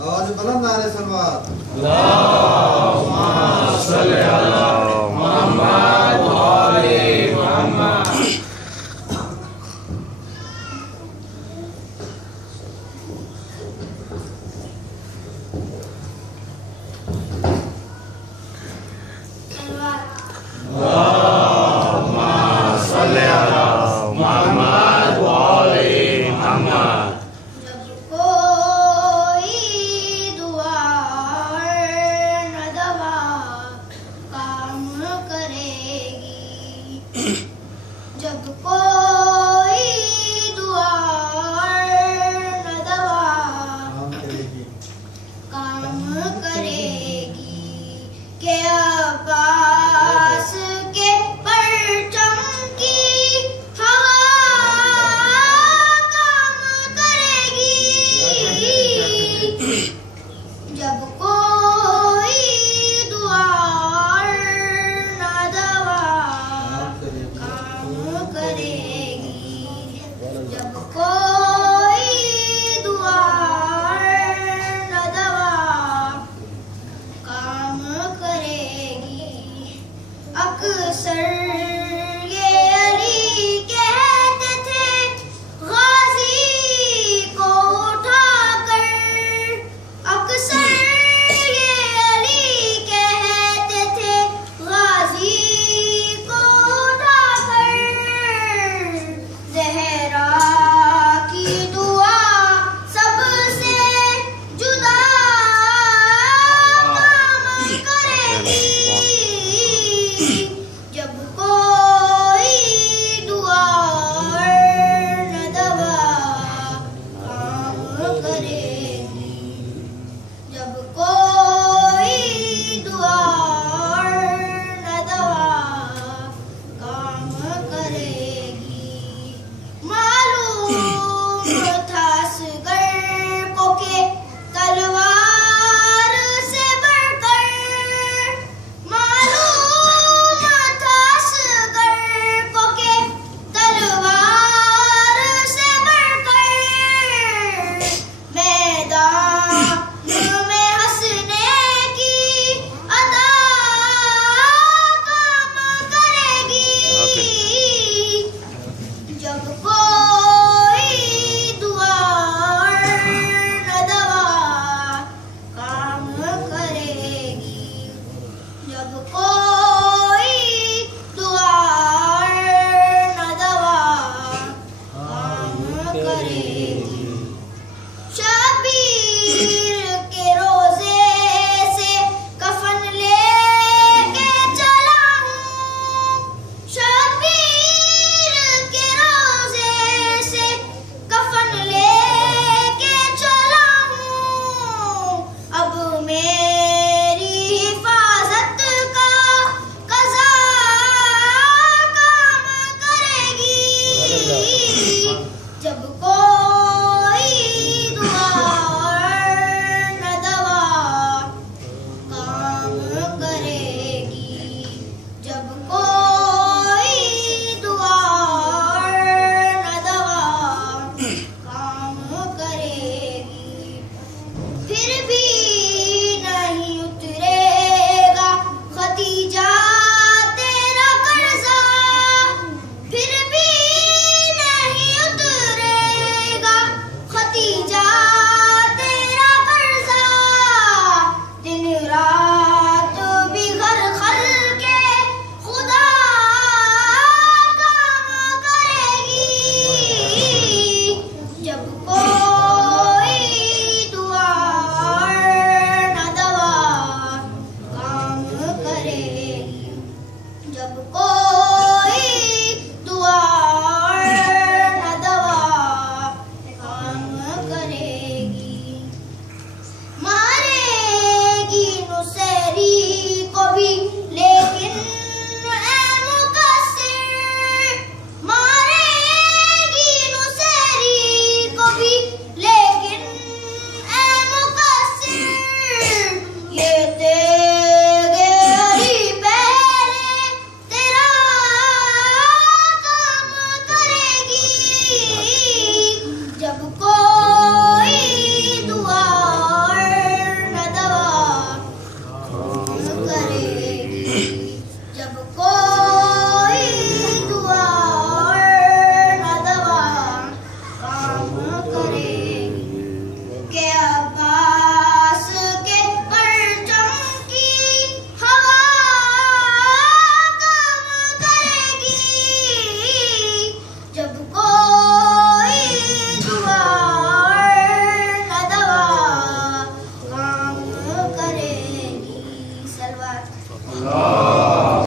आवाज बुलंद नारे सलवात। अल्लाहुम्मा सल्ली अला मुहम्मद व आले मुहम्मद। अल्लाहुम्मा सल्ली अला मुहम्मद व आले मुहम्मद। जब कोई दुआ न दवा काम करेगी, के अब्बास के परचम की हवा काम करेगी। जब कोई दुआ न दवा काम करेगी, जब कोई दुआ न दवा काम करेगी। अक्सर ये अली कहते थे गाजी को उठाकर, अक्सर ये अली कहते थे गाजी को उठाकर। ज़हरा की दुआ सबसे जुदा काम करेगी। जब कोई दुआ न दवा काम करेगी, जब कोई दुआ न दवा काम करेगी। मालूम था असगर को के तलवार से बढ़कर, मालूम था असगर को के तलवार से बढ़कर। मैदान में हंसने की अदा काम करेगी। जब